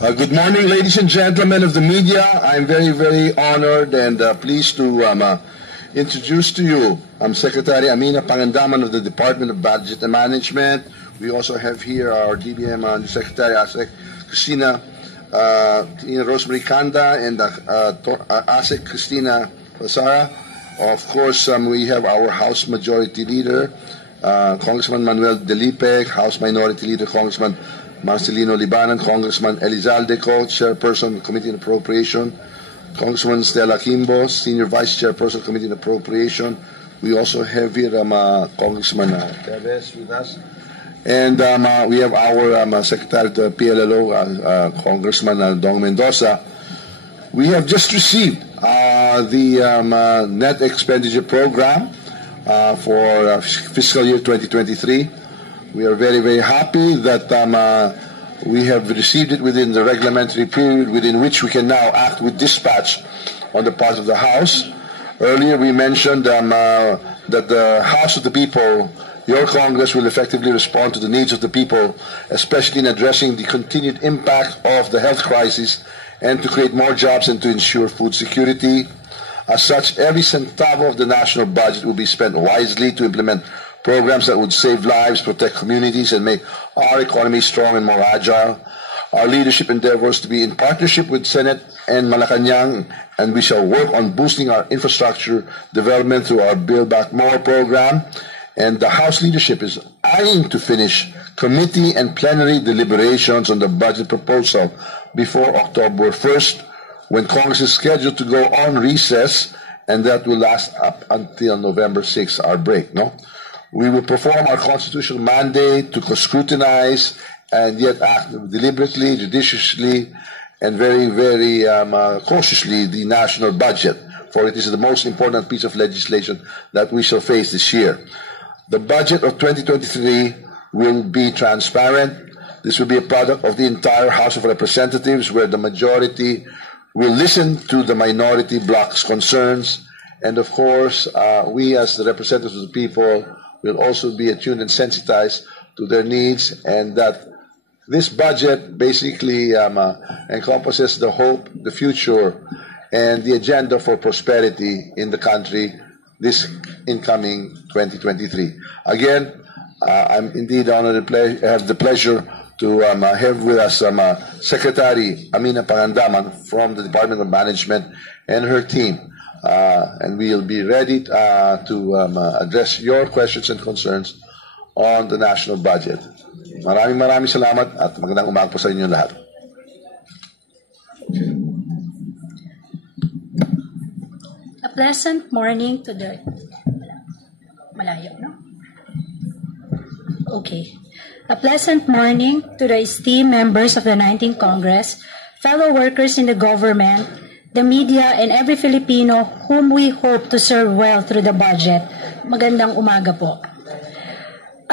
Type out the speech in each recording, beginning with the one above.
Good morning, ladies and gentlemen of the media. I'm very, very honored and pleased to introduce to you Secretary Amina Pangandaman of the Department of Budget and Management. We also have here our DBM Secretary ASEC Christina Rosemary Kanda and ASEC Christina Rosara. Of course, we have our House Majority Leader, Congressman Manuel Delipe, House Minority Leader, Congressman Marcelino Libanan, Congressman Elizalde Co, Chairperson, Committee on Appropriation, Congressman Stella Kimbo, Senior Vice Chairperson, Committee on Appropriation. We also have here Congressman Teves with us. And we have our Secretary to PLLO, Congressman Dong Mendoza. We have just received the Net Expenditure Program for fiscal year 2023. We are very, very happy that we have received it within the reglementary period within which we can now act with dispatch on the part of the House. Earlier we mentioned that the House of the People, your Congress, will effectively respond to the needs of the people, especially in addressing the continued impact of the health crisis and to create more jobs and to ensure food security. As such, every centavo of the national budget will be spent wisely to implement programs that would save lives, protect communities, and make our economy strong and more agile. Our leadership endeavors to be in partnership with Senate and Malacanang, and we shall work on boosting our infrastructure development through our Build Back More program. And the House leadership is eyeing to finish committee and plenary deliberations on the budget proposal before October 1st, when Congress is scheduled to go on recess, and that will last up until November 6th, our break, no? We will perform our constitutional mandate to scrutinize and yet act deliberately, judiciously, and very, very cautiously the national budget, for it is the most important piece of legislation that we shall face this year. The budget of 2023 will be transparent. This will be a product of the entire House of Representatives, where the majority will listen to the minority bloc's concerns. And of course, we as the representatives of the people will also be attuned and sensitized to their needs, and that this budget basically encompasses the hope, the future, and the agenda for prosperity in the country this incoming 2023. Again, I'm indeed honored and have the pleasure to have with us Secretary Amina Pangandaman from the Department of Management and her team. And we'll be ready to address your questions and concerns on the national budget. Maraming salamat at magandang umaga po sa inyo lahat. A pleasant morning to the... Malayo, no? Okay. A pleasant morning to the esteemed members of the 19th Congress, fellow workers in the government, the media, and every Filipino whom we hope to serve well through the budget. Magandang umaga po.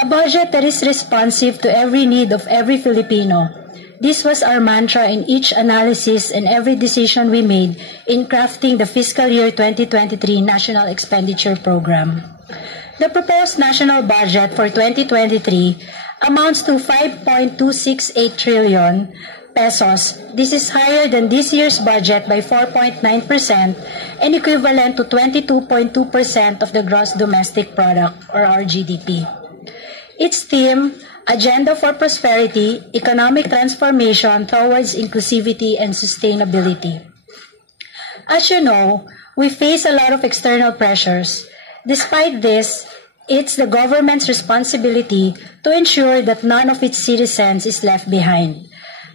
A budget that is responsive to every need of every Filipino. This was our mantra in each analysis and every decision we made in crafting the fiscal year 2023 National Expenditure Program. The proposed national budget for 2023 amounts to 5.268 trillion pesos. This is higher than this year's budget by 4.9% and equivalent to 22.2% of the gross domestic product, or our GDP. Its theme, Agenda for Prosperity, Economic Transformation Towards Inclusivity and Sustainability. As you know, we face a lot of external pressures. Despite this, it's the government's responsibility to ensure that none of its citizens is left behind.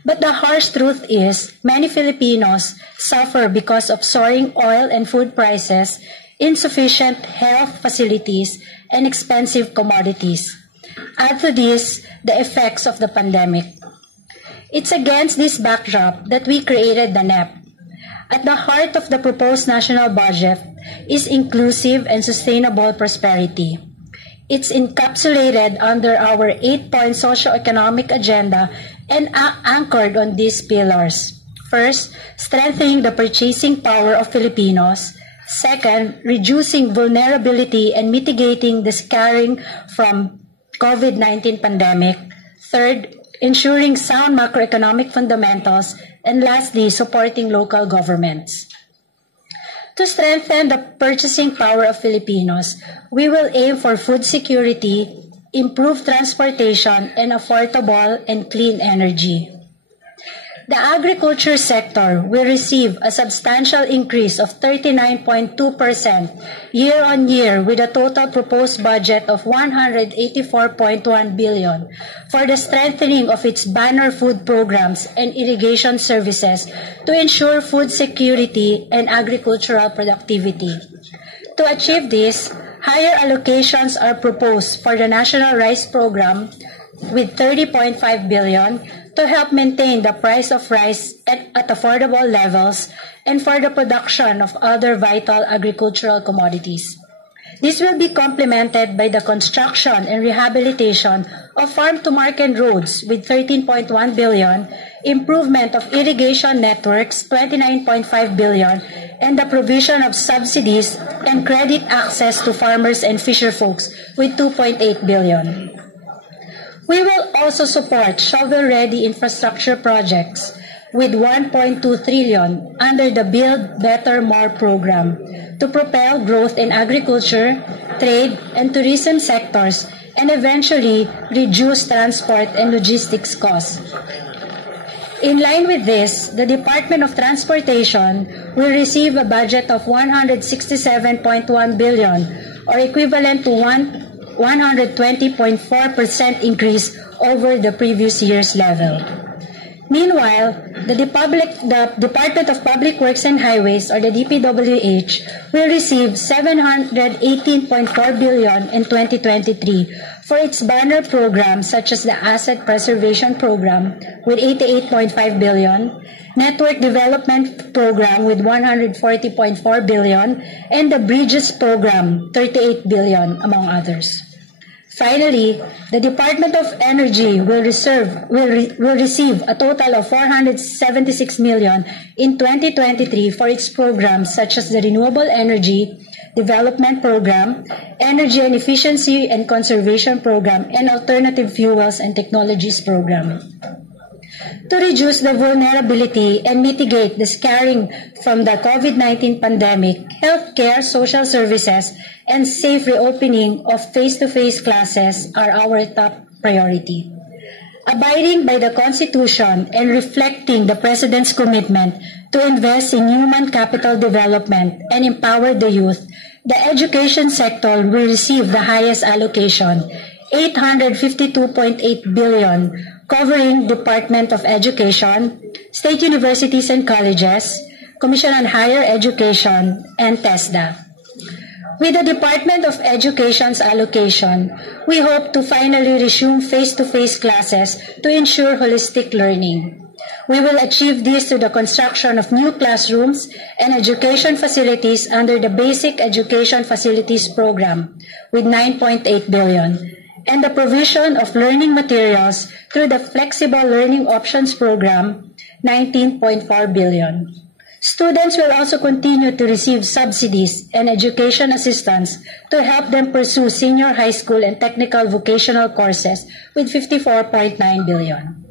But the harsh truth is, many Filipinos suffer because of soaring oil and food prices, insufficient health facilities, and expensive commodities. Add to this the effects of the pandemic. It's against this backdrop that we created the NEP. At the heart of the proposed national budget is inclusive and sustainable prosperity. It's encapsulated under our 8-point socio-economic agenda and anchored on these pillars. First, strengthening the purchasing power of Filipinos. Second, reducing vulnerability and mitigating the scarring from COVID-19 pandemic. Third, ensuring sound macroeconomic fundamentals, and lastly, supporting local governments. To strengthen the purchasing power of Filipinos, we will aim for food security, improve transportation, and affordable and clean energy. The agriculture sector will receive a substantial increase of 39.2% year-on-year with a total proposed budget of 184.1 billion for the strengthening of its banner food programs and irrigation services to ensure food security and agricultural productivity. To achieve this, higher allocations are proposed for the National Rice Program with 30.5 billion to help maintain the price of rice at affordable levels and for the production of other vital agricultural commodities. This will be complemented by the construction and rehabilitation of farm-to-market roads with 13.1 billion, improvement of irrigation networks 29.5 billion, and the provision of subsidies and credit access to farmers and fisherfolks with 2.8 billion. We will also support shovel-ready infrastructure projects with 1.2 trillion under the Build Better More program to propel growth in agriculture, trade, and tourism sectors and eventually reduce transport and logistics costs. In line with this, the Department of Transportation will receive a budget of 167.1 billion or equivalent to 120.4% increase over the previous year's level. Meanwhile, the Department of Public Works and Highways, or the DPWH, will receive 718.4 billion in 2023 for its banner programs such as the Asset Preservation Program with 88.5 billion, Network Development Program with 140.4 billion, and the Bridges Program, 38 billion, among others. Finally, the Department of Energy will receive a total of 476 million in 2023 for its programs such as the Renewable Energy Development Program, Energy and Efficiency and Conservation Program, and Alternative Fuels and Technologies Program. To reduce the vulnerability and mitigate the scarring from the COVID-19 pandemic, healthcare, social services, and safe reopening of face-to-face classes are our top priority. Abiding by the Constitution and reflecting the President's commitment to invest in human capital development and empower the youth, the education sector will receive the highest allocation, 852.8 billion, covering Department of Education, state universities and colleges, Commission on Higher Education, and TESDA. With the Department of Education's allocation, we hope to finally resume face-to-face classes to ensure holistic learning. We will achieve this through the construction of new classrooms and education facilities under the Basic Education Facilities Program with 9.8 billion, and the provision of learning materials through the Flexible Learning Options Program, 19.4 billion. Students will also continue to receive subsidies and education assistance to help them pursue senior high school and technical vocational courses with 54.9 billion.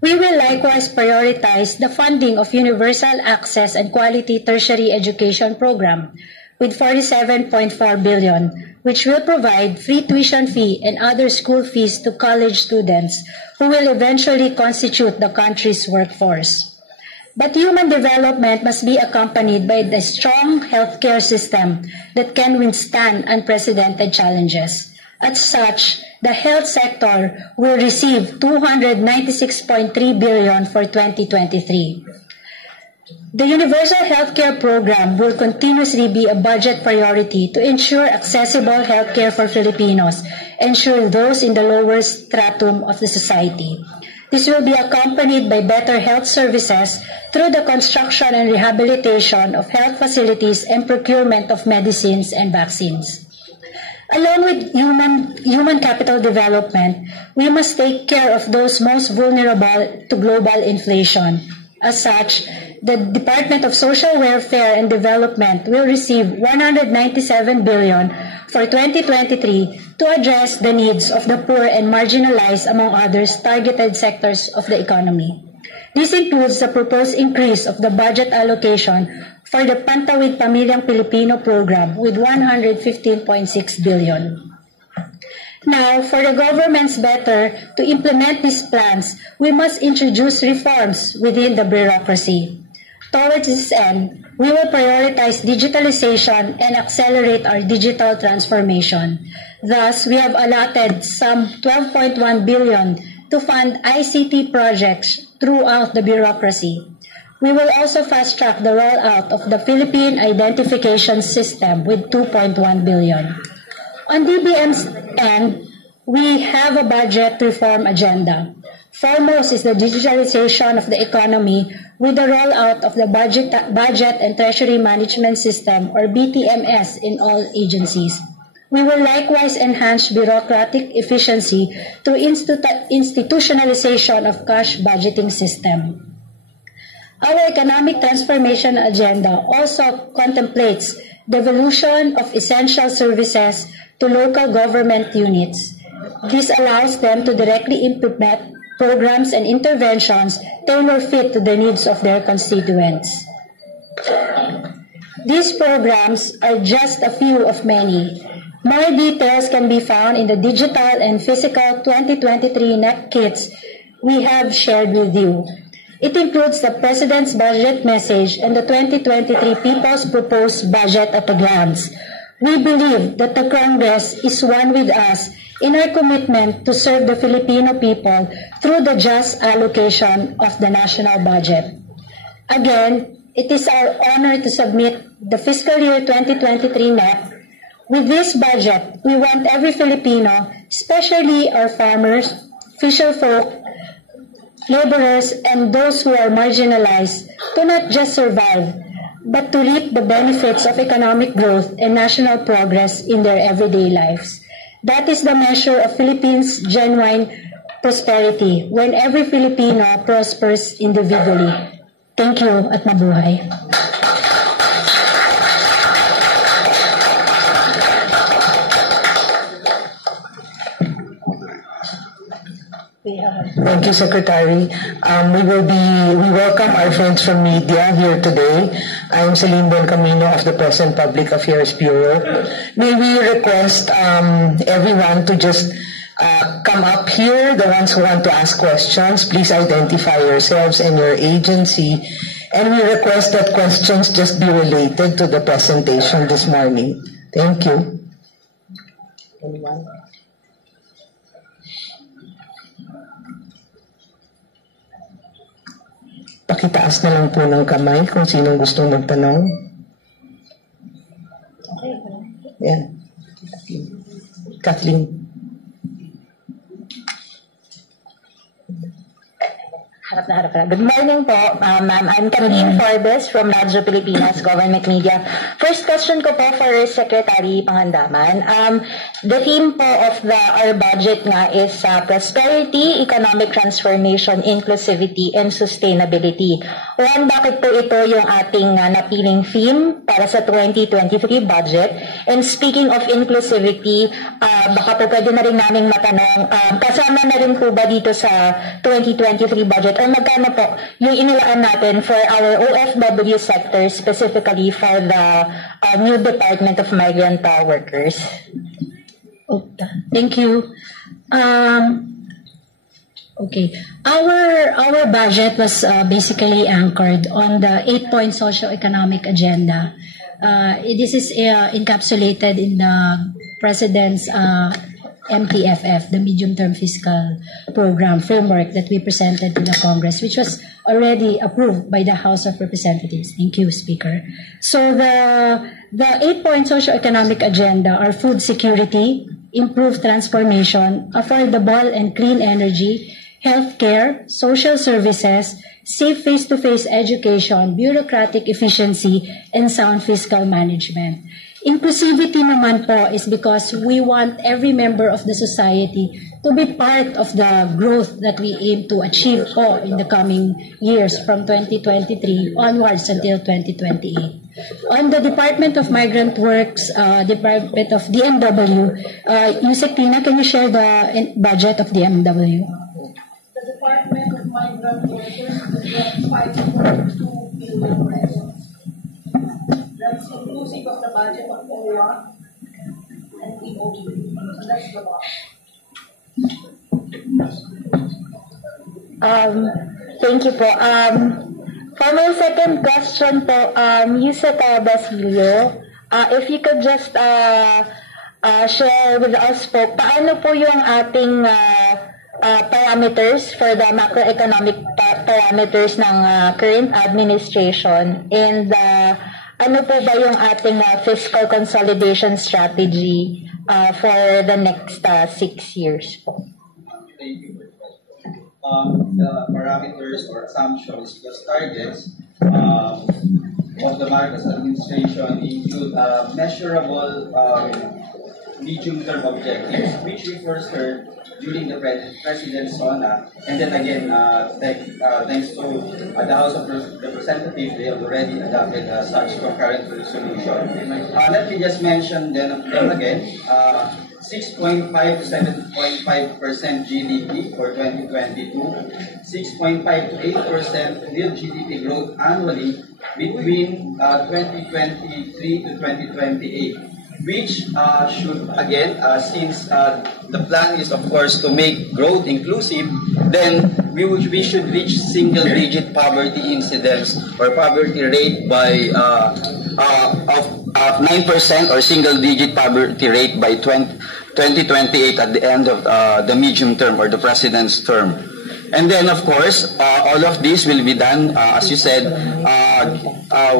We will likewise prioritize the funding of universal access and quality tertiary education program with 47.4 billion, which will provide free tuition fee and other school fees to college students who will eventually constitute the country's workforce. But human development must be accompanied by the strong healthcare system that can withstand unprecedented challenges. As such, the health sector will receive 296.3 billion for 2023. The Universal Healthcare Program will continuously be a budget priority to ensure accessible healthcare for Filipinos, ensure those in the lower stratum of the society. This will be accompanied by better health services through the construction and rehabilitation of health facilities and procurement of medicines and vaccines. Along with human capital development, we must take care of those most vulnerable to global inflation. As such, the Department of Social Welfare and Development will receive 197 billion for 2023 to address the needs of the poor and marginalized, among others, targeted sectors of the economy. This includes the proposed increase of the budget allocation for the Pantawid Pamilyang Pilipino program with 115.6 billion. Now, for the governments better to implement these plans, we must introduce reforms within the bureaucracy. Towards this end, we will prioritize digitalization and accelerate our digital transformation. Thus, we have allotted some 12.1 billion to fund ICT projects throughout the bureaucracy. We will also fast-track the rollout of the Philippine Identification System with 2.1 billion. On DBM's end, we have a budget reform agenda. Foremost is the digitalization of the economy with the rollout of the Budget and Treasury Management System, or BTMS, in all agencies. We will likewise enhance bureaucratic efficiency through institutionalization of cash budgeting system. Our economic transformation agenda also contemplates devolution of essential services to local government units. This allows them to directly implement programs and interventions tailor-fit to the needs of their constituents. These programs are just a few of many. More details can be found in the digital and physical 2023 NEC kits we have shared with you. It includes the President's budget message and the 2023 People's Proposed Budget at a glance. We believe that the Congress is one with us in our commitment to serve the Filipino people through the just allocation of the national budget. Again, it is our honor to submit the fiscal year 2023 NEP. With this budget, we want every Filipino, especially our farmers, fisherfolk, laborers, and those who are marginalized, to not just survive, but to reap the benefits of economic growth and national progress in their everyday lives. That is the measure of Philippines' genuine prosperity, when every Filipino prospers individually. Thank you at mabuhay. Thank you, Secretary. We welcome our friends from media here today. I'm Celine Boncamino of the Press and Public Affairs Bureau. May we request everyone to just come up here, the ones who want to ask questions. Please identify yourselves and your agency. And we request that questions just be related to the presentation this morning. Thank you. Anyone? Pakitaas na lang po ng kamay kung sinong gustong magtanong. Yan. Kathleen. Harap na harap na. Good morning po, ma'am. I'm Kathleen Forbes from Radyo Pilipinas Government Media. First question ko po for Secretary Pangandaman. The theme po of our budget nga is prosperity, economic transformation, inclusivity, and sustainability. One, bakit po ito yung ating napiling theme para sa 2023 budget? And speaking of inclusivity, baka po pwede na rin namin matanong, kasama na rin po ba dito sa 2023 budget? Or magkano po yung inilaan natin for our OFW sector, specifically for the new Department of Migrant Workers? Thank you. Okay. Our budget was basically anchored on the 8-point socio-economic agenda. This is encapsulated in the President's MTFF, the Medium-Term Fiscal Program framework that we presented to the Congress, which was already approved by the House of Representatives. Thank you, Speaker. So the 8-point socio-economic agenda are food security, improved transformation, affordable and clean energy, healthcare, social services, safe face-to-face education, bureaucratic efficiency, and sound fiscal management. Inclusivity naman po is because we want every member of the society to be part of the growth that we aim to achieve po in the coming years from 2023 onwards until 2028. On the Department of Migrant Works, Department of DMW, Yusek Tina, can you share the budget of DMW? The Department of Migrant Workers will get 5.2 billion pesos. That's inclusive of the budget of OWA and EOB. So that's the Thank you po. For my second question po, Yusek Basilio, if you could just share with us po, paano po yung ating parameters for the macroeconomic parameters ng current administration, and ano po ba yung ating fiscal consolidation strategy for the next 6 years po? Thank you. The parameters or assumptions, the targets of the Marcos administration include measurable medium-term objectives, which we first heard during the President's SONA, and then again, thanks to the House of Representatives, they have already adopted such concurrent resolution. Let me just mention them again. 6.5 to 7.5% GDP for 2022, 6.5 to 8% real GDP growth annually between 2023 to 2028, which should, again, since the plan is, of course, to make growth inclusive, then we should reach single-digit poverty incidence or poverty rate by of 9% or single-digit poverty rate by 2028 at the end of the medium term or the president's term. And then, of course, all of this will be done, as you said,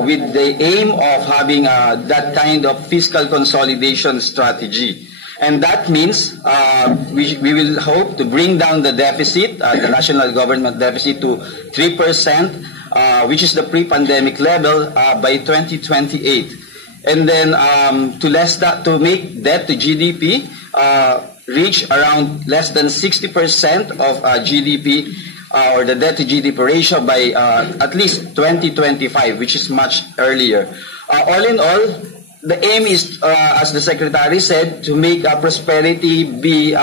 with the aim of having that kind of fiscal consolidation strategy. And that means we will hope to bring down the deficit, the national government deficit, to 3%, which is the pre-pandemic level, by 2028. And then to make debt to GDP reach around less than 60% of GDP or the debt to GDP ratio by at least 2025, which is much earlier. All in all, the aim is, as the Secretary said, to make prosperity be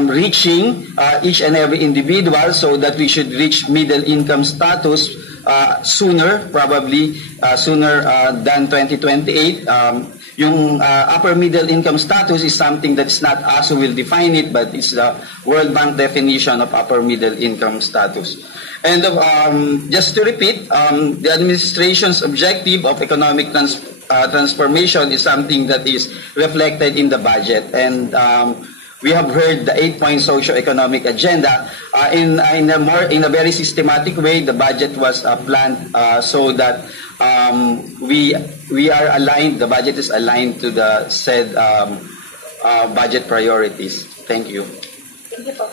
reaching each and every individual, so that we should reach middle income status sooner, probably sooner than 2028. Yung upper middle income status is something that's not us who will define it, but it's the World Bank definition of upper middle income status. And just to repeat, the administration's objective of economic transformation is something that is reflected in the budget. And we have heard the 8-point socio-economic agenda. In a very systematic way, the budget was planned so that we are aligned. The budget is aligned to the said budget priorities. Thank you. Thank you po.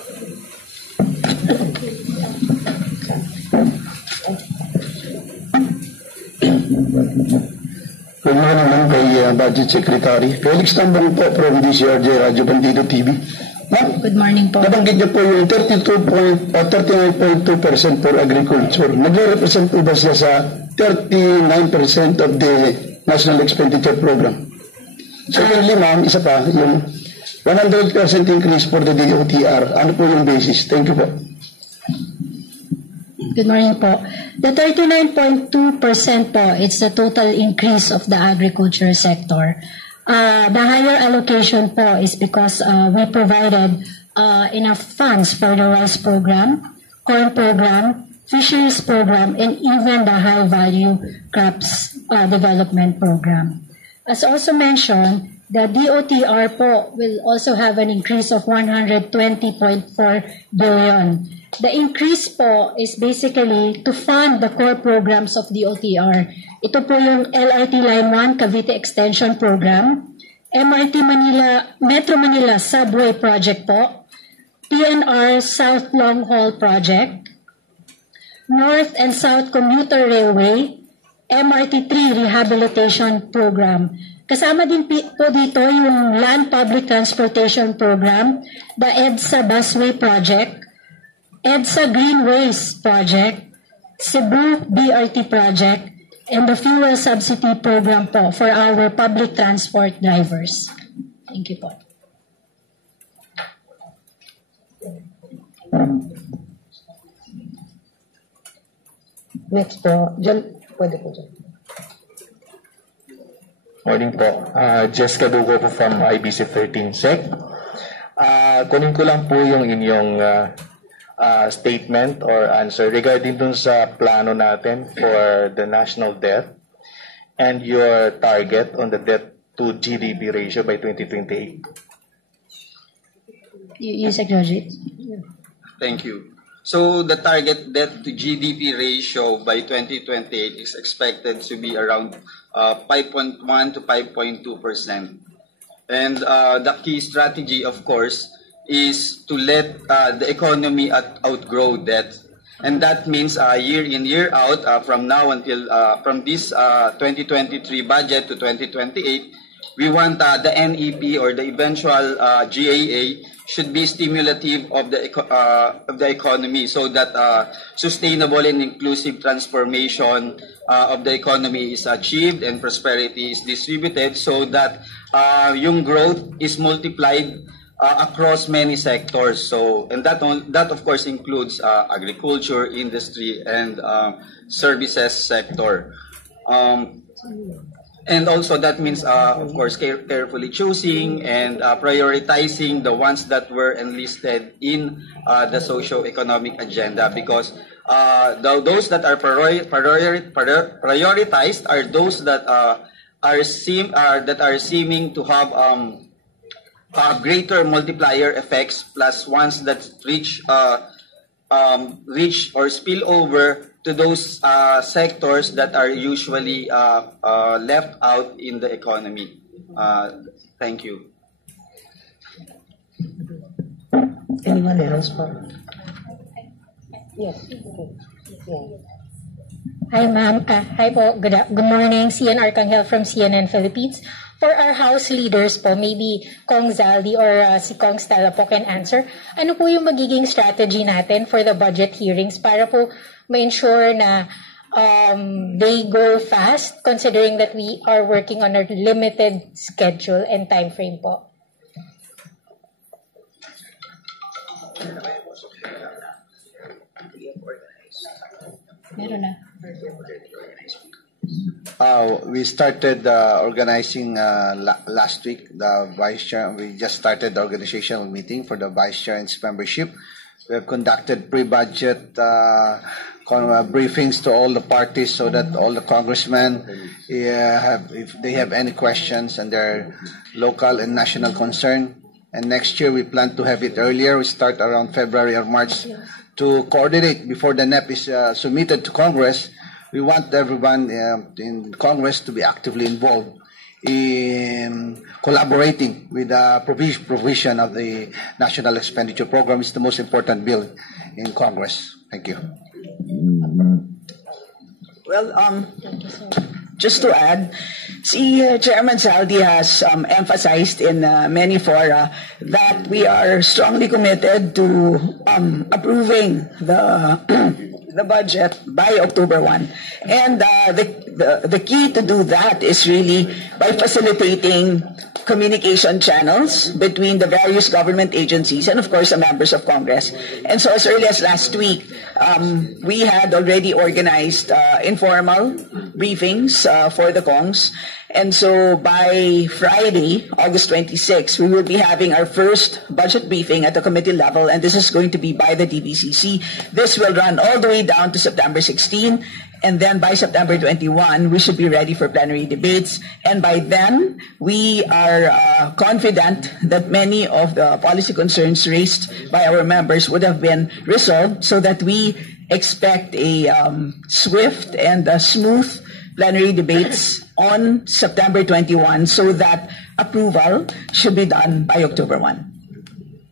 Good morning, ma'am, kay Budget Secretary. Felix Tambong po from DCRJ Radyo Bandido TV. Ma'am, Good morning po. nabanggit niyo po yung 39.2% for agriculture. Nagre-represent po ba siya sa 39% of the National Expenditure Program? Secondly, ma'am, isa pa, yung 100% increase for the DOTR. Ano po yung basis? Thank you po. Good morning po. The 39.2% po, it's the total increase of the agriculture sector. The higher allocation po is because we provided enough funds for the rice program, corn program, fisheries program, and even the high value crops development program. As also mentioned, the DOTR po will also have an increase of 120.4 billion. The increase po is basically to fund the core programs of DOTR. Ito po yung LRT Line 1 Cavite Extension Program, MRT Manila, Metro Manila Subway Project po, PNR South Long Haul Project, North and South Commuter Railway, MRT 3 Rehabilitation Program. Kasama din po dito yung Land Public Transportation Program, the EDSA Busway Project, EDSA Greenways Project, Cebu BRT Project, and the Fuel Subsidy Program po for our public transport drivers. Thank you po. Next po, John, pwede po dyan. Morning po. Jessica Dugo po from IBC 13 Sec. Kunin ko lang po yung inyong statement or answer regarding dun sa plano natin for the national debt and your target on the debt to GDP ratio by 2028. You Secretary. Thank you. So the target debt to GDP ratio by 2028 is expected to be around 5.1 to 5.2%. And the key strategy, of course, is to let the economy outgrow debt. And that means year in, year out, from now until from this 2023 budget to 2028, we want the NEP or the eventual GAA should be stimulative of the economy so that sustainable and inclusive transformation of the economy is achieved and prosperity is distributed so that yung growth is multiplied across many sectors. So, and that of course includes agriculture, industry, and services sector. And also that means, of course, carefully choosing and prioritizing the ones that were enlisted in the socio-economic agenda, because those that are prioritized are those that are seeming to have greater multiplier effects, plus ones that reach or spill over to those sectors that are usually left out in the economy. Thank you. Anyone else po? Yes. Okay. Yeah. Hi, ma'am. Hi po. Good morning. CN Arcangel from CNN Philippines. For our House leaders po, maybe Kong Zaldi or si Kong Stella po can answer. Ano po yung magiging strategy natin for the budget hearings para po ma-ensure na they go fast, considering that we are working on a limited schedule and time frame po? Meron na. We started organizing last week. The vice chair, we just started the organizational meeting for the vice chair and its membership. We have conducted pre-budget briefings to all the parties so that all the congressmen, if they have any questions and their local and national concern. And next year we plan to have it earlier. We start around February or March to coordinate before the NEP is submitted to Congress. We want everyone in Congress to be actively involved in collaborating with the provision of the National Expenditure Program. It's the most important bill in Congress. Thank you. Well, just to add, Chairman Zaldi has emphasized in many fora that we are strongly committed to approving the budget by October 1. And the key to do that is really by facilitating communication channels between the various government agencies and, of course, the members of Congress. And so as early as last week, we had already organized informal briefings for the Kongs. And so by Friday, August 26, we will be having our first budget briefing at the committee level, and this is going to be by the DBCC. This will run all the way down to September 16, and then by September 21, we should be ready for plenary debates. And by then, we are confident that many of the policy concerns raised by our members would have been resolved, so that we expect a swift and smooth plenary debates on September 21, so that approval should be done by October 1.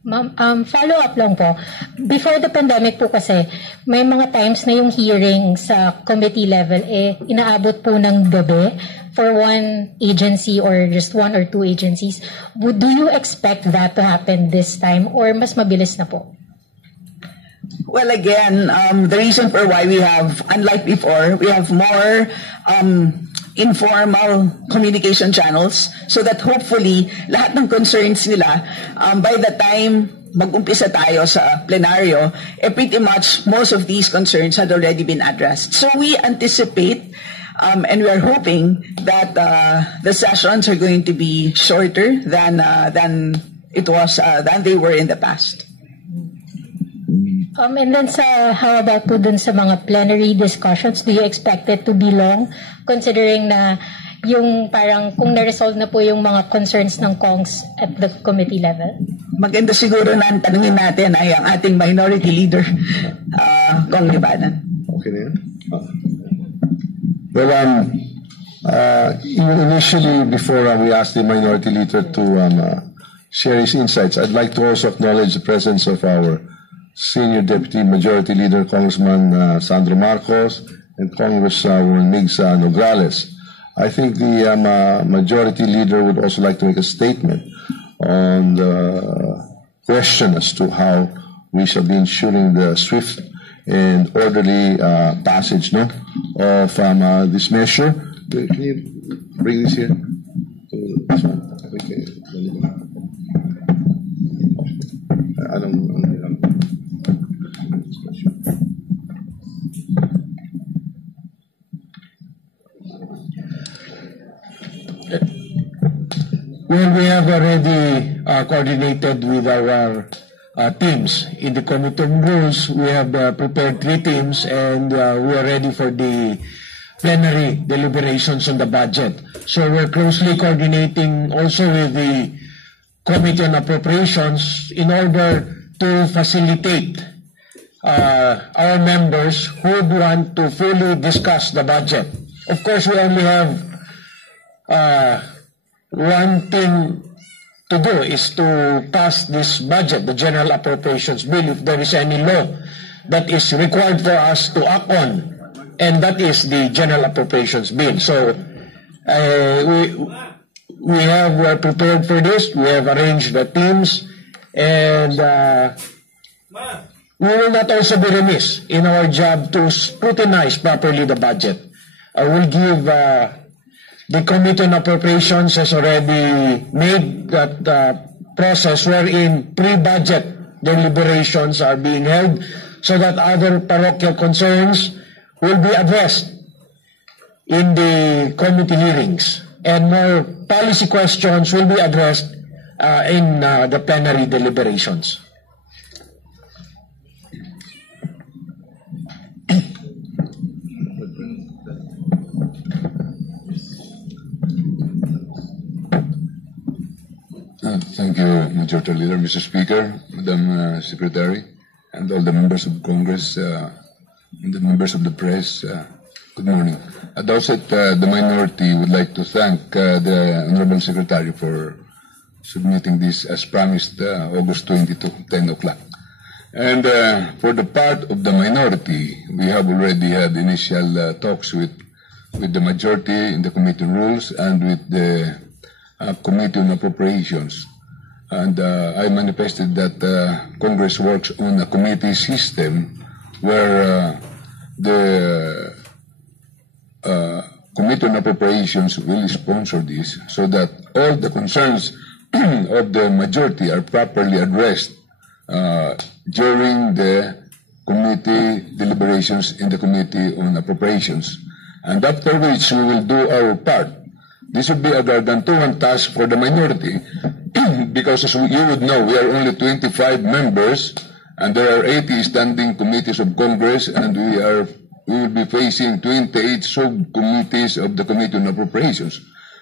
Ma'am, follow-up lang po. Before the pandemic po kasi, may mga times na yung hearing sa committee level, inaabot po ng gabi for one agency or just one or two agencies. Do you expect that to happen this time or mas mabilis na po? Well, again, the reason for why we have, unlike before, we have more informal communication channels so that hopefully lahat ng concerns nila by the time mag-umpisa tayo sa plenaryo, pretty much most of these concerns had already been addressed. So we anticipate and we are hoping that the sessions are going to be shorter than they were in the past. And then how about po dun sa mga plenary discussions? Do you expect it to be long? Considering na yung parang kung na-resolve na po yung mga concerns ng Kongs at the committee level? Maganda siguro na tanungin natin ay ang ating minority leader, Kong Libanan. Okay na yan? Well, initially, before we asked the minority leader to share his insights, I'd like to also acknowledge the presence of our Senior Deputy Majority Leader, Congressman Sandro Marcos, and Congresswoman Migsa Nograles. I think the Majority Leader would also like to make a statement on the question as to how we shall be ensuring the swift and orderly passage of this measure. Can you bring this here? This one? Okay. Well, we have already coordinated with our teams. In the Committee on Rules, we have prepared 3 teams and we are ready for the plenary deliberations on the budget. So we're closely coordinating also with the Committee on Appropriations in order to facilitate our members who would want to fully discuss the budget. Of course, we only have one thing to do is to pass this budget, the General Appropriations Bill, if there is any law that is required for us to act on, and that is the General Appropriations Bill. So we're prepared for this. We have arranged the teams, and we will not also be remiss in our job to scrutinize properly the budget. I will give the Committee on Appropriations has already made that process wherein pre-budget deliberations are being held so that other parochial concerns will be addressed in the committee hearings and more policy questions will be addressed in the plenary deliberations. Thank you, Majority Leader, Mr. Speaker, Madam Secretary, and all the members of Congress, and the members of the press. Good morning. At the outset, the minority would like to thank the Honorable Secretary for submitting this as promised August 22, 10 o'clock. And for the part of the minority, we have already had initial talks with the majority in the Committee on Rules and with the Committee on Appropriations. And I manifested that Congress works on a committee system where the Committee on Appropriations will sponsor this so that all the concerns of the majority are properly addressed during the committee deliberations in the Committee on Appropriations. And after which we will do our part. This would be a gargantuan task for the minority because as you would know, we are only 25 members and there are 80 standing committees of Congress and we will be facing 28 subcommittees of the Committee on Appropriations.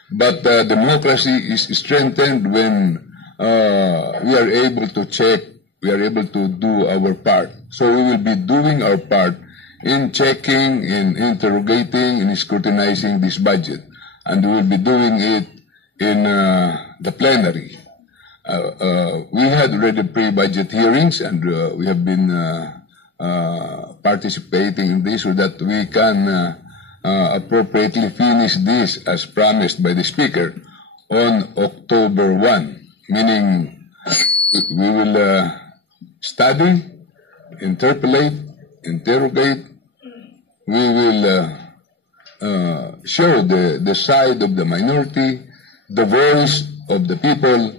But democracy is strengthened when we are able to check, we are able to do our part. So we will be doing our part in checking, in interrogating, in scrutinizing this budget. And we will be doing it in the plenary. We had already pre-budget hearings, and we have been participating in this so that we can appropriately finish this as promised by the Speaker on October 1, meaning we will study, interpolate, interrogate. We will show the side of the minority, the voice of the people,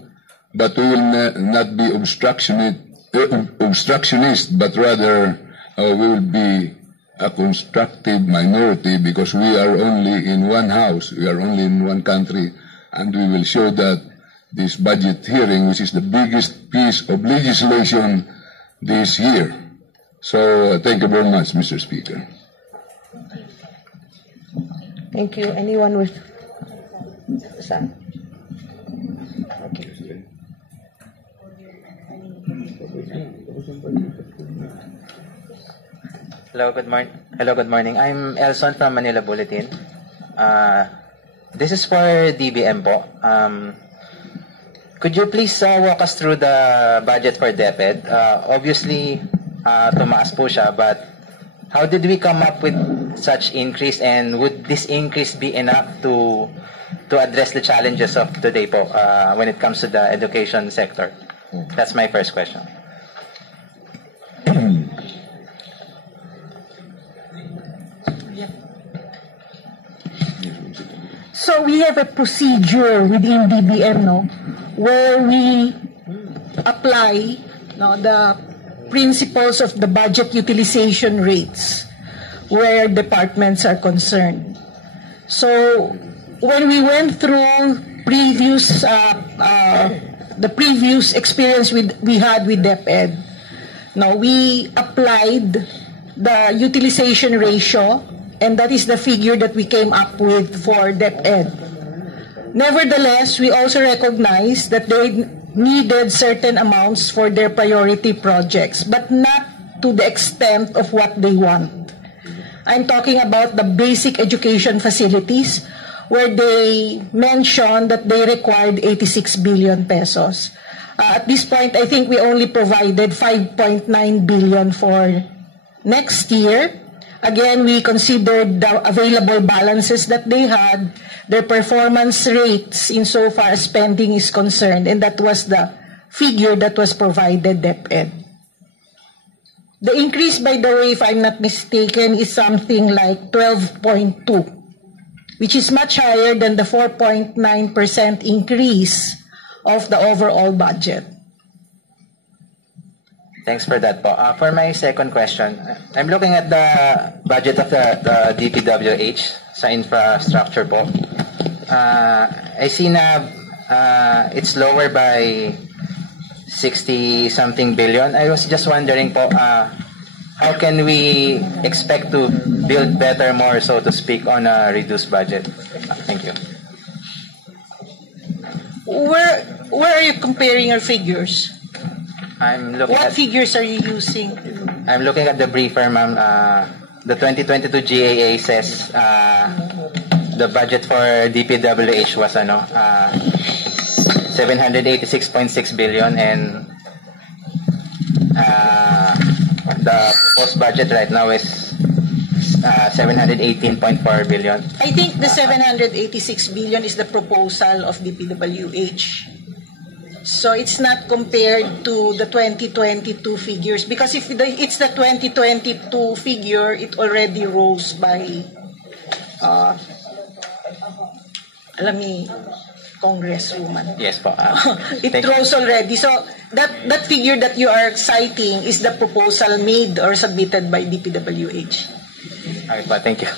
but we will not be obstructionist, but rather we will be a constructive minority because we are only in one house, we are only in one country, and we will show that this budget hearing, which is the biggest piece of legislation this year. So thank you very much, Mr. Speaker. Thank you. Anyone with... Saan? Hello, good morning. I'm Elson from Manila Bulletin. This is for DBM po. Could you please walk us through the budget for DepEd? Obviously, tumaas po siya, but how did we come up with such increase, and would this increase be enough to address the challenges of today po when it comes to the education sector? That's my first question. So we have a procedure within DBM, no, where we apply, no, the principles of the budget utilization rates where departments are concerned. So when we went through previous the previous experience we had with DepEd, now we applied the utilization ratio, and that is the figure that we came up with for DepEd. Nevertheless, we also recognize that they needed certain amounts for their priority projects, but not to the extent of what they want. I'm talking about the basic education facilities, where they mentioned that they required 86 billion pesos. At this point, I think we only provided 5.9 billion for next year. Again, we considered the available balances that they had, their performance rates insofar as spending is concerned, and that was the figure that was provided DepEd. The increase, by the way, if I'm not mistaken, is something like 12.2, which is much higher than the 4.9% increase of the overall budget. Thanks for that po. For my second question, I'm looking at the budget of the DPWH sa infrastructure po. I see na it's lower by 60-something billion. I was just wondering po, how can we expect to build better, more so to speak, on a reduced budget? Thank you. Where are you comparing your figures? I'm looking What figures are you using? I'm looking at the briefer, ma'am. The 2022 GAA says the budget for DPWH was 786.6 billion, and the proposed budget right now is 718.4 billion. I think the 786 billion is the proposal of DPWH. So it's not compared to the 2022 figures, because if it's the 2022 figure, it already rose by, Congresswoman. Yes po. It rose already. So that figure that you are citing is the proposal made or submitted by DPWH. Okay po, thank you.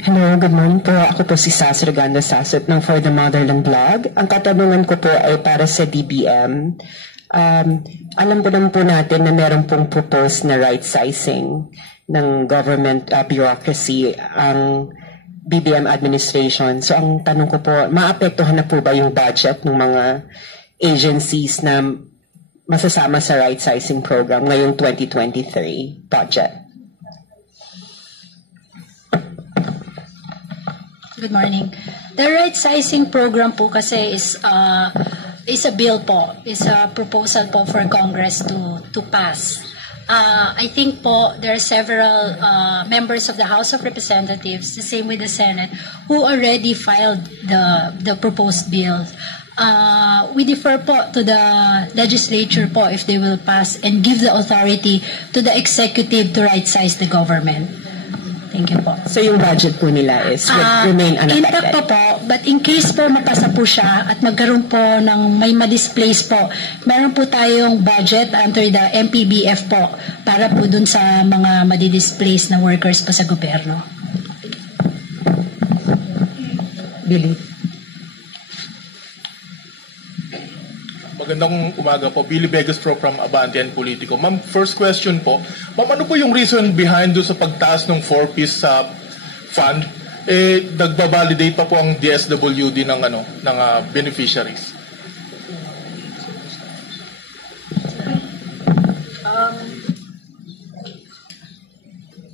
Hello, good morning po. Ako po si Sas Reganda Sasot ng For the Motherland Blog. Ang katanungan ko po ay para sa DBM. Alam po naman po natin na meron pong proposed na right sizing ng government bureaucracy ang BBM administration. So ang tanong ko po, maapektuhan na po ba yung budget ng mga agencies na masasama sa right sizing program ngayong 2023 budget? Good morning. The right sizing program po kasi is a bill po, is a proposal po for Congress to pass. I think po there are several members of the House of Representatives, the same with the Senate, who already filed the proposed bill. We defer po to the legislature po if they will pass and give the authority to the executive to right-size the government. Thank you po. So yung budget po nila is remain unaffected? Intact po, but in case po mapasa po siya at magkaroon po ng may ma-displace po, meron po tayong budget under the MPBF po para po dun sa mga madi-displace na workers po sa gobyerno. Billy. Magandang umaga po. Billy Vegas from Abante and Politico. Ma'am, first question po. Ma'am, ano po yung reason behind do sa pagtaas ng 4-piece fund? Nagbabalidate pa po ang DSWD ng beneficiaries.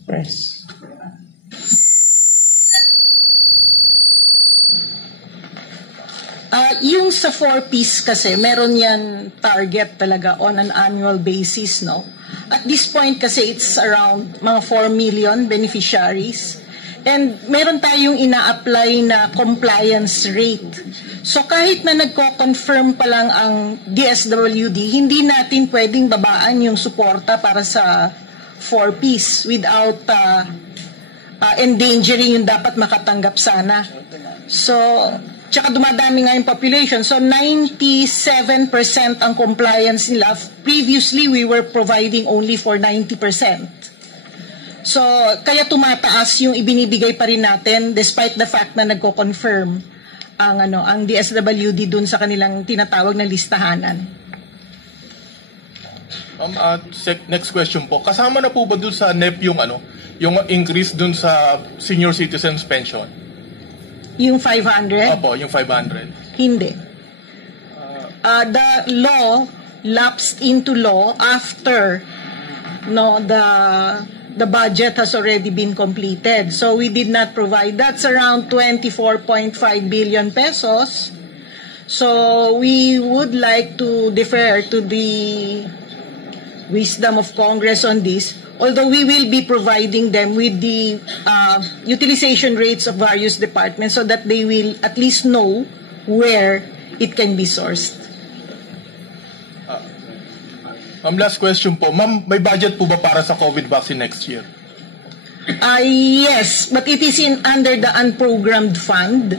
Press. Yung sa 4-piece kasi, meron yan target talaga on an annual basis, no? At this point kasi, it's around mga 4 million beneficiaries. And meron tayong ina-apply na compliance rate. So kahit na nagko-confirm pa lang ang DSWD, hindi natin pwedeng babaan yung suporta para sa 4-piece without endangering yung dapat makatanggap sana. So, tsaka dumadami nga yung population. So, 97% ang compliance nila. Previously, we were providing only for 90%. So, kaya tumataas yung ibinibigay pa rin natin despite the fact na nagko-confirm ang DSWD dun sa kanilang tinatawag na listahanan. Next question po. Kasama na po ba dun sa NEP yung increase dun sa senior citizens pension? Yung 500? Opo, yung 500. Hindi. The law lapsed into law after the budget has already been completed. So we did not provide. That's around 24.5 billion pesos. So we would like to defer to the wisdom of Congress on this. Although we will be providing them with the utilization rates of various departments so that they will at least know where it can be sourced. Ma'am, last question po. Ma'am, may budget po ba para sa COVID vaccine next year? Yes, but it is under the unprogrammed fund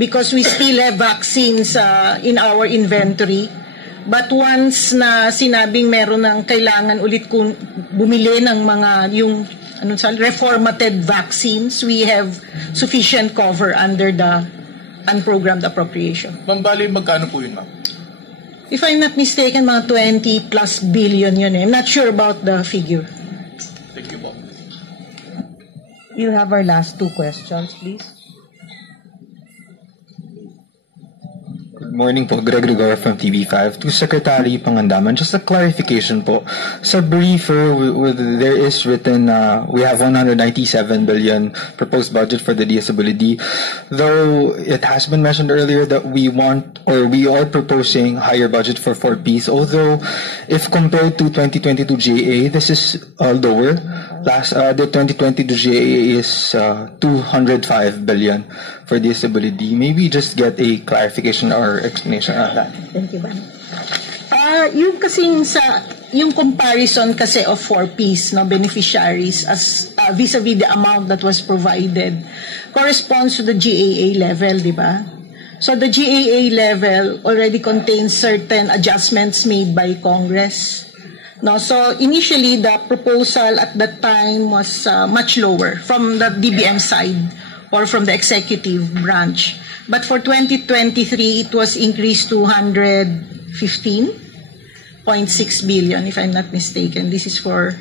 because we still have vaccines in our inventory. But once na sinabing meron ng kailangan ulit kung bumili ng mga yung reformatted vaccines, we have sufficient cover under the unprogrammed appropriation. Ma'am, bali magkano po yun, ma'am? If I'm not mistaken, mga 20 plus billion yun eh. I'm not sure about the figure. Thank you po. We'll have our last two questions, please. Good morning po, Greg Rigor from TV5. To Secretary Pangandaman, just a clarification po. Sa briefer, there is written we have 197 billion proposed budget for the DSWD. Though it has been mentioned earlier that we are proposing higher budget for 4Ps. Although if compared to 2022 GAA, this is lower. The 2022 GAA is 205 billion for DSWD. Maybe just get a clarification or explanation on that. Thank you, Ban. Yung comparison kasi of 4Ps beneficiaries as vis-a-vis the amount that was provided corresponds to the GAA level, di ba? So the GAA level already contains certain adjustments made by Congress. So initially the proposal at that time was much lower from the DBM side or from the executive branch. But for 2023, it was increased to 115.6 billion, if I'm not mistaken. This is for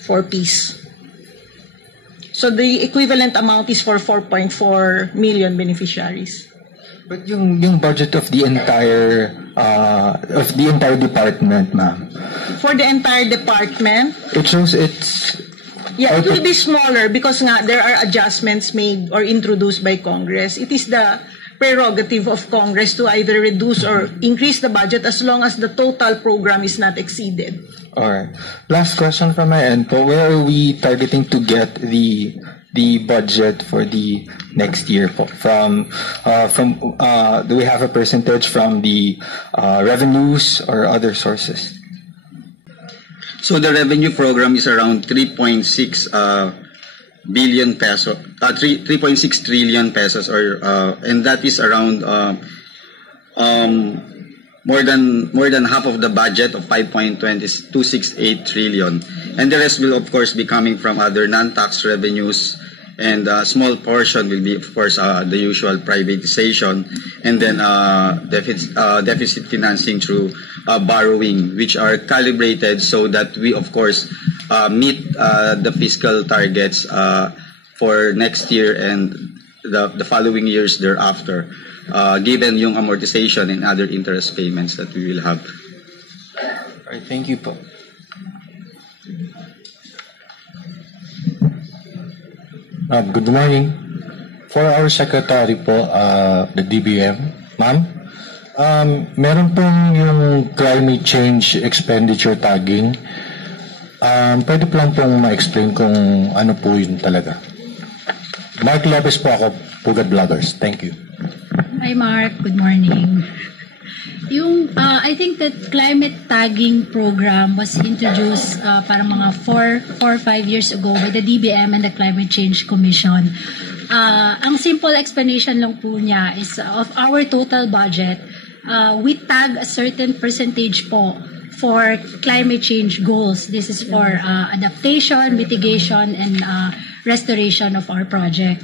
4Ps. So the equivalent amount is for 4.4 million beneficiaries. But yung budget of the entire department, ma'am. For the entire department, it shows it's Yeah, it will be smaller because nga there are adjustments made or introduced by Congress. It is the prerogative of Congress to either reduce or increase the budget as long as the total program is not exceeded. All right. Last question from my end. Po, where are we targeting to get the budget for the next year? Po? Do we have a percentage from the revenues or other sources? So the revenue program is around 3.6 billion peso, 3.6 trillion pesos, and that is around more than half of the budget of 5.268 trillion, and the rest will of course be coming from other non-tax revenues, and a small portion will be of course the usual privatization, and then deficit financing through borrowing, which are calibrated so that we of course meet the fiscal targets for next year and the following years thereafter, given yung amortization and other interest payments that we will have. All right, thank you po. Good morning. For our secretary po, the DBM, ma'am, meron pong yung climate change expenditure tagging. Pwede po lang pong ma-explain kung ano po yun talaga. Mark Lopez po ako, Pugad Vloggers. Thank you. Hi Mark, good morning. I think that climate tagging program was introduced para mga 4 or 5 years ago by the DBM and the Climate Change Commission. Ang simple explanation lang po niya is of our total budget, we tag a certain percentage po for climate change goals. This is for adaptation, mitigation, and restoration of our project.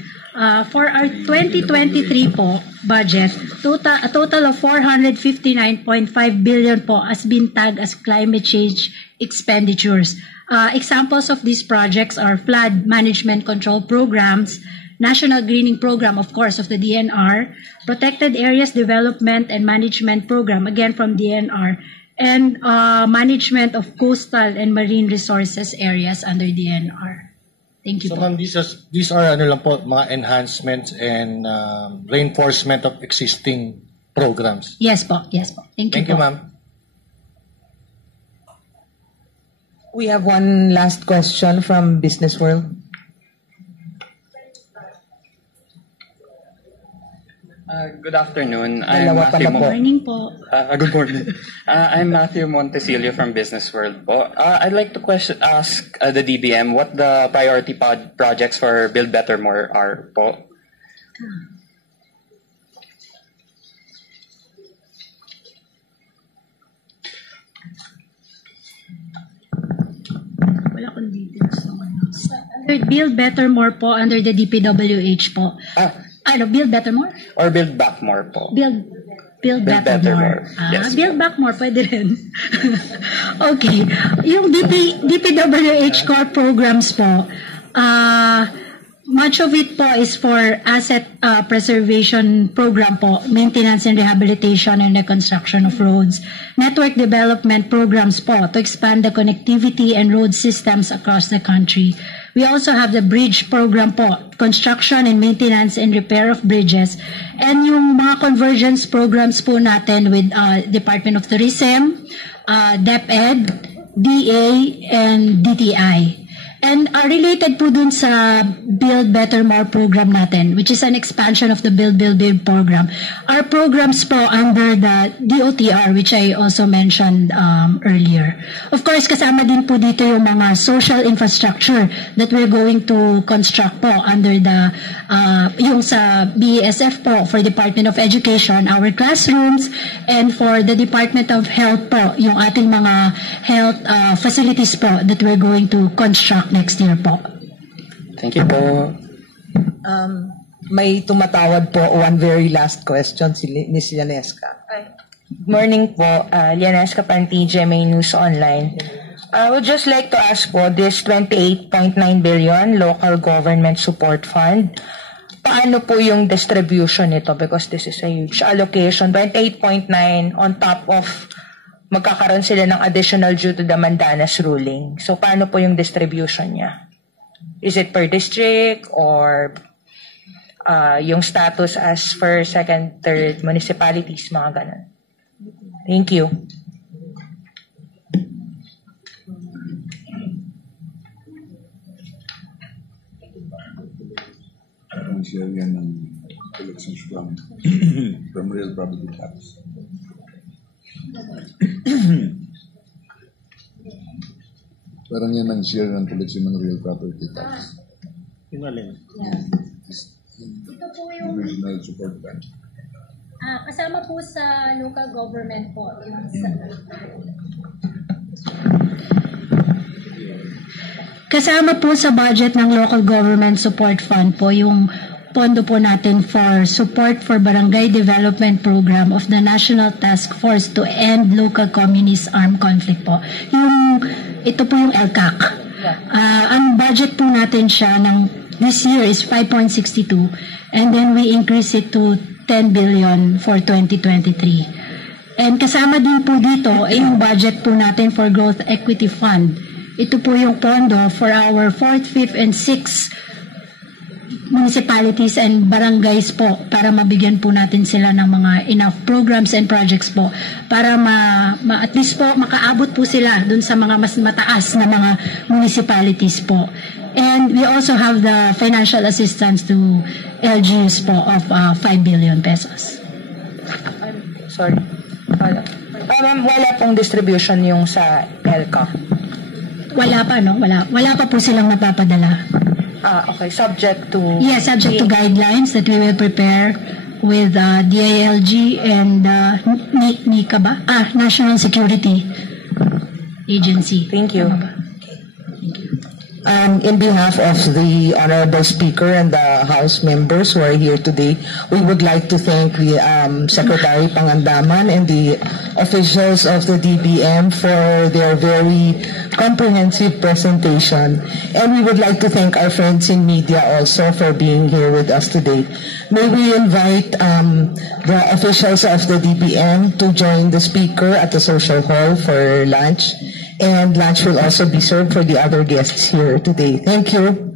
For our 2023 po budget, a total of 459.5 billion po has been tagged as climate change expenditures. Examples of these projects are flood management control programs, National Greening Program, of course, of the DNR, Protected Areas Development and Management Program, again from DNR, and management of coastal and marine resources areas under DNR. Thank you. So ma'am, these are ano lang po, mga enhancements and reinforcement of existing programs. Yes po, yes po. Thank you. Thank you, ma'am. We have one last question from Business World. Good afternoon. Good morning po. Good morning. I'm Matthew Montesilio from Business World po. I'd like to ask the DBM what the priority projects for Build Better More are po. Wala kong details naman. Build Better More po under the DPWH po. Build Better More? Or Build Back More po? Build Better More. Yes, Build Back More, pwede rin. Okay. Yung DPWH core programs po, much of it po is for asset preservation program po, maintenance and rehabilitation and reconstruction of roads, network development programs po to expand the connectivity and road systems across the country. We also have the bridge program po, construction and maintenance and repair of bridges, and yung mga convergence programs po natin with Department of Tourism, DepEd, DA, and DTI. And related po dun sa Build Better More program natin, which is an expansion of the Build program. Our programs po under the DOTR, which I also mentioned earlier. Of course, kasama din po dito yung mga social infrastructure that we're going to construct po under the, yung sa BESF po for Department of Education, our classrooms, and for the Department of Health po, yung ating mga health facilities po that we're going to construct next year po. Thank you po. May tumatawad po, one very last question, si Ms. Yanesca. Good morning po, Lianesca Panti, GMA News Online. I would just like to ask po, this 28.9 billion local government support fund, paano po yung distribution nito? Because this is a huge allocation, 28.9 on top of magkakaroon sila ng additional due to the Mandanas ruling. So, paano po yung distribution niya? Is it per district or yung status as first, second, third municipalities, mga ganun? Thank you. Share yan ng collections from real property tax. Parang yan ang share ng collection ng real property tax. Yung alin? Ito po yung Regional support plan. kasama po sa local government po. Kasama po sa budget ng local government support fund po yung pondo po natin for support for barangay development program of the National Task Force to End Local Communist Armed Conflict po. Ito po yung LCAC. Ang budget po natin siya ng this year is 5.62 and then we increase it to 10 billion for 2023. And kasama din po dito ay yung budget po natin for Growth Equity Fund. Ito po yung pondo for our 4th, 5th, and 6th municipalities and barangays po para mabigyan po natin sila ng mga enough programs and projects po para at least po makaabot po sila dun sa mga mas mataas na mga municipalities po. And we also have the financial assistance to LGUs po of 5 billion pesos. Sorry. Ma'am, wala pong distribution yung sa ELCA? Wala pa, no? Wala pa po silang napapadala. Okay. Subject to... Yes, subject to guidelines that we will prepare with DILG and NICA ba? National Security Agency. Thank you. In behalf of the Honorable Speaker and the House members who are here today, we would like to thank the Secretary Pangandaman and the officials of the DBM for their very comprehensive presentation. And we would like to thank our friends in media also for being here with us today. May we invite the officials of the DBM to join the Speaker at the social hall for lunch. And lunch will also be served for the other guests here today. Thank you.